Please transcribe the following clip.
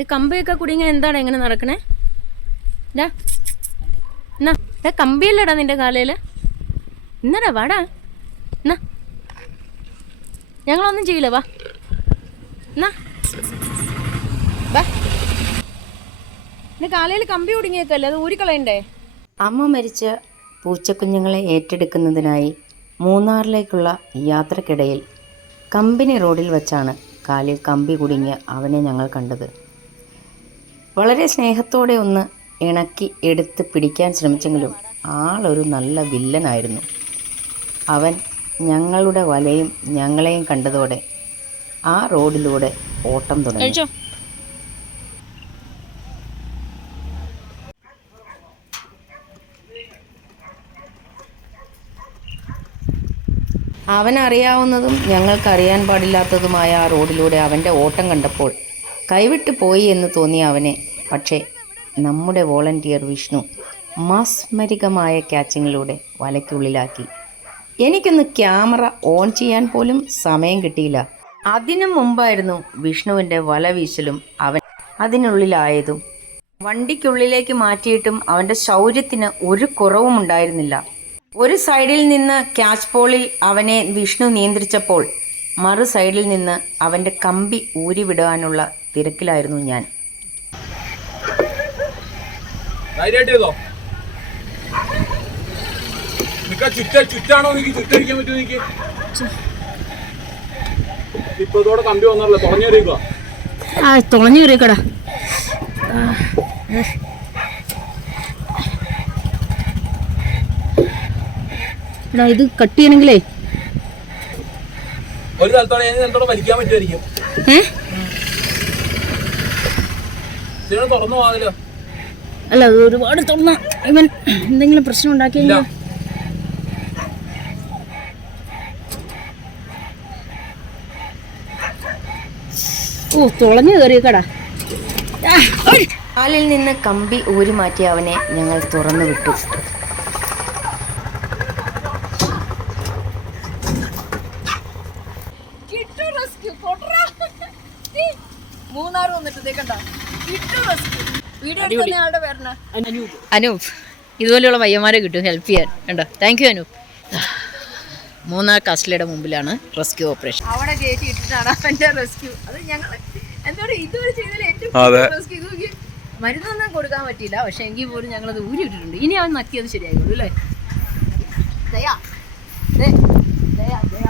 ഈ കമ്പിയൊക്കെ കുടുങ്ങി എന്താണ് എങ്ങനെ നടക്കണേ? ഡാ എന്നാ ഡാ കമ്പിയല്ലടാ നിന്റെ കാലയിൽ എന്നടാ വാടാ. എന്നാ ഞങ്ങളൊന്നും ചെയ്യില്ല വാ. എന്നാ വാ. നിന്റെ കാലയിൽ കമ്പി കുടുങ്ങിയേക്കല്ലേ? അത് ഊരിക്കളയണ്ടേ? അമ്മ മരിച്ച പൂച്ചക്കുഞ്ഞുങ്ങളെ ഏറ്റെടുക്കുന്നതിനായി മൂന്നാറിലേക്കുള്ള യാത്രക്കിടയിൽ കമ്പനി റോഡിൽ വച്ചാണ് കാലിൽ കമ്പി കുടുങ്ങിയ അവനെ ഞങ്ങൾ കണ്ടത്. വളരെ സ്നേഹത്തോടെ ഒന്ന് ഇണക്കി എടുത്ത് പിടിക്കാൻ ശ്രമിച്ചെങ്കിലും ആളൊരു നല്ല വില്ലനായിരുന്നു. അവൻ ഞങ്ങളുടെ വലയും ഞങ്ങളെയും കണ്ടതോടെ ആ റോഡിലൂടെ ഓട്ടം തുടങ്ങി. അവനറിയാവുന്നതും ഞങ്ങൾക്കറിയാൻ പാടില്ലാത്തതുമായ ആ റോഡിലൂടെ അവന്റെ ഓട്ടം കണ്ടപ്പോൾ കൈവിട്ട് പോയി എന്ന് തോന്നി അവനെ. പക്ഷേ നമ്മുടെ വോളണ്ടിയർ വിഷ്ണു മാസ്മരികമായ ക്യാച്ചിങ്ങിലൂടെ വലയ്ക്കുള്ളിലാക്കി. എനിക്കൊന്ന് ക്യാമറ ഓൺ ചെയ്യാൻ പോലും സമയം കിട്ടിയില്ല. അതിനു മുമ്പായിരുന്നു വിഷ്ണുവിന്റെ വല വീശലും അവൻ അതിനുള്ളിലായതും. വണ്ടിക്കുള്ളിലേക്ക് മാറ്റിയിട്ടും അവന്റെ ശൗര്യത്തിന് ഒരു കുറവും ഉണ്ടായിരുന്നില്ല. ഒരു സൈഡിൽ നിന്ന് ക്യാച്ച് പോളിൽ അവനെ വിഷ്ണു നിയന്ത്രിച്ചപ്പോൾ മറു സൈഡിൽ നിന്ന് അവന്റെ കമ്പി ഊരിവിടാനുള്ള തിരക്കിലായിരുന്നു ഞാൻ. ആ തുളഞ്ഞു കയറിയക്കടാ. എടാ ഇത് കട്ട് ചെയ്യണമെങ്കിലേ ഒരു സ്ഥലത്തോടെ ഞാൻ സ്ഥലത്തോടെ വലിക്കാൻ പറ്റുമായിരിക്കും. തുറന്നു അല്ല അത് ഒരുപാട് തുറന്ന ഇവൻ എന്തെങ്കിലും പ്രശ്നം ഉണ്ടാക്കിയില്ല ഉണ്ടാക്കിയെങ്കിൽ ഓ തുളഞ്ഞു കയറിയക്കടാ. കാലിൽ നിന്ന് കമ്പി ഊരി മാറ്റിയ അവനെ ഞങ്ങൾ തുറന്നു വിട്ടു. മൂന്നാർ വന്നിട്ട് ഇതേക്കണ്ട വീഡിയോ എടുക്കുന്ന ആളുടെ പേരണ അനൂപ്. ഇതുപോലെയുള്ള പയ്യന്മാരെ കിട്ടും ഹെൽപ്പ് ചെയ്യാൻ. കണ്ടോ? Thank you Anoop. മൂന്നാർ കസ്റ്റഡിയുടെ മുമ്പിലാണ് റെസ്ക്യൂ ഓപ്പറേഷൻ. അവിടെ കയറ്റി ഇട്ടിട്ടാണ് അവന്റെ റെസ്ക്യൂ. അത് ഞങ്ങൾ എന്താ പറയുക ഇതുവരെ ചെയ്തതിൽ ഏറ്റവും റെസ്ക്യൂ? മരുന്നൊന്നും കൊടുക്കാൻ പറ്റിയില്ല. പക്ഷെ എങ്കിൽ പോലും അത് ഊരി ഇട്ടിട്ടുണ്ട്. ഇനി അവൻ നക്കിയത് ശരിയായിക്കോളൂ അല്ലേ? ദയാ ദയാ.